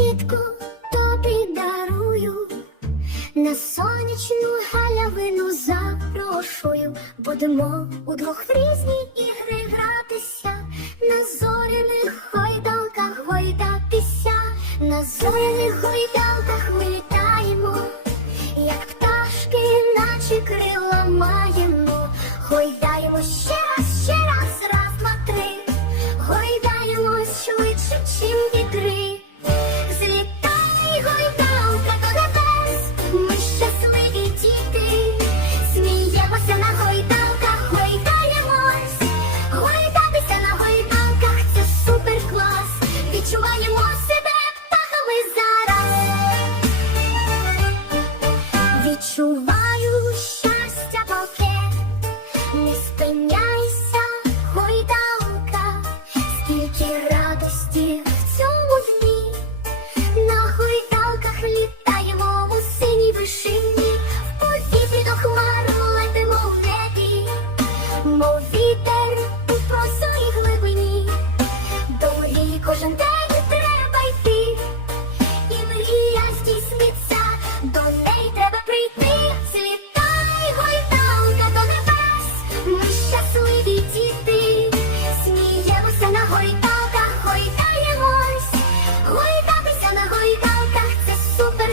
квітку тобі дарую, на сонячну галявину запрошую, будемо удвох в різні ігри гратися, на зоряних гойдалках гойдатися, на зоряних гойдалках ми. Гойдалках, гойдаємось, гойдатися на гойдалках це супер.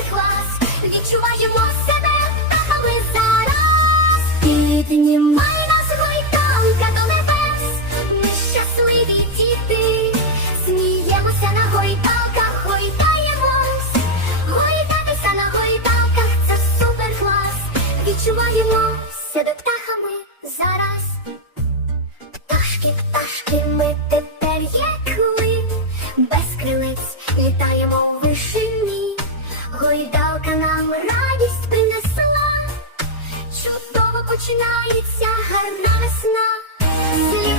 Відчуваємо себе птахами зараз. Ми щасливі діти, сміємося на гойдалках, гойдаємось, гойдатися на гойдалках це супер клас. Відчуваємо себе птахами починається гарна весна.